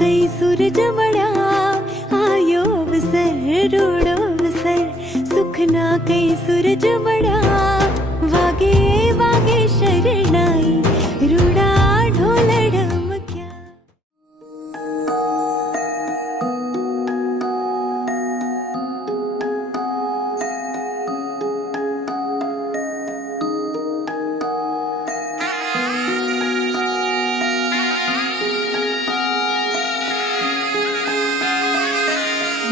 कई सूरज मड़ा आयो अवसर रोड़ो अवसर सुखना कई सूरज मड़ा वागे वागे शरणाई रूड़ा ढोल ढमक्या।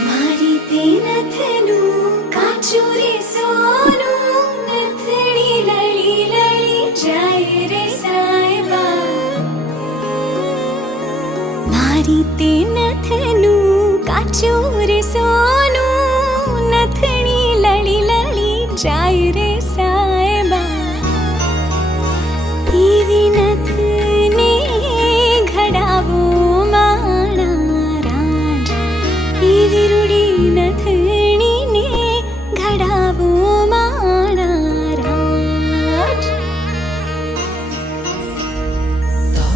मारी ते नथनु काचू रे सोनू नथड़ी लड़ी लड़ी जाए रे साहिबा। मारी ते नथनु काचू रे सोनू नथड़ी लड़ी लड़ी जाए रे साहिबा। ईवी नथने घड़ावो माणा राज ईवी रूड़ी नथनी ने घड़ावो माणा राज।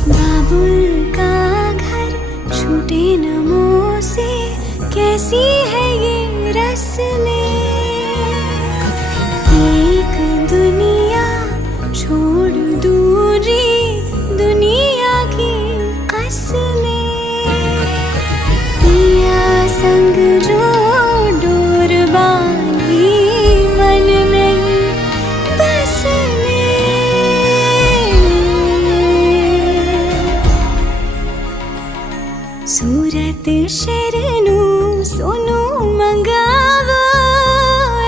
बाबुल का घर छूटे नमो से कैसी है ये रस्में। एक दुनिया छोड़ दूरी दुनिया की कसमें। पिया संग जो डोर बांधी मन नहीं बस में। सूरत शरणू सोनू मंगावो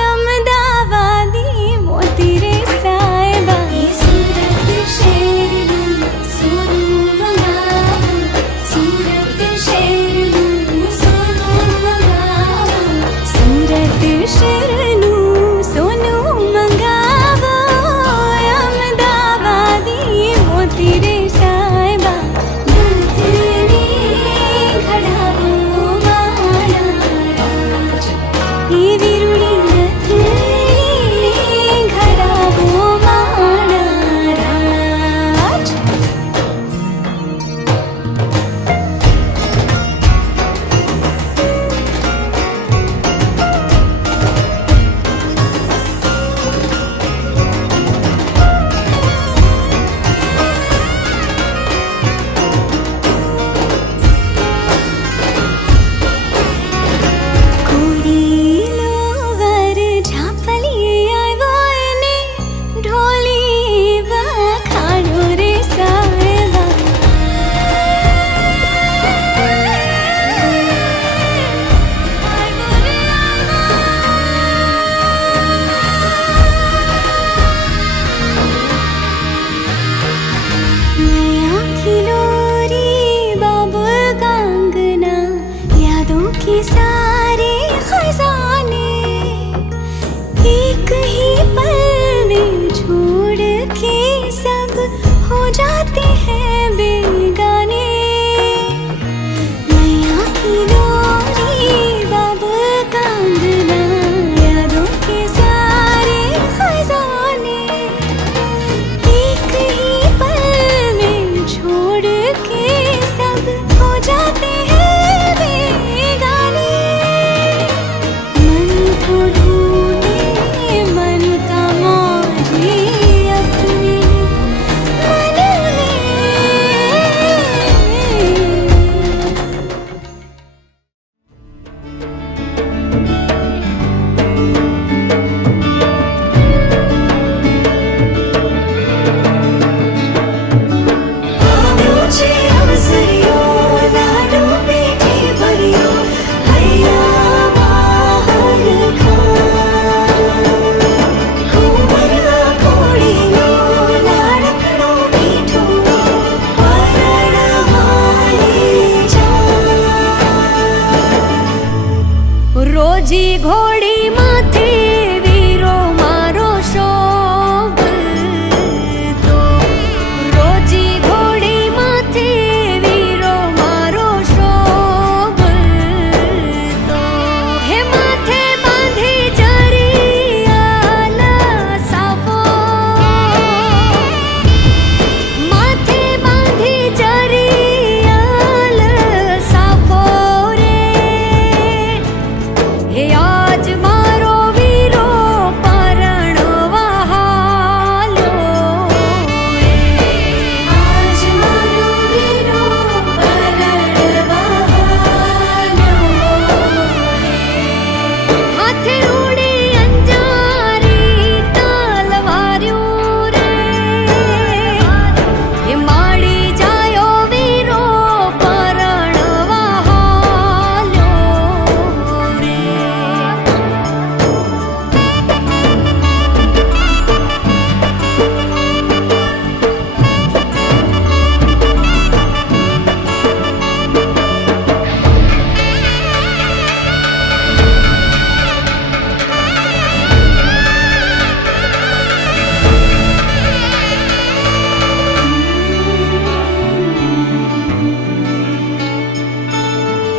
अहमदाबादी मोती रे साहिबा। सूरत शरणू सोनू मंगावो सूरत शरणू सोनू मंगावो सूरत शरणू सोनू मंगावो अहमदाबादी मोती रे साहिबा। नथनी घड़ावो माणा राज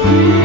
રે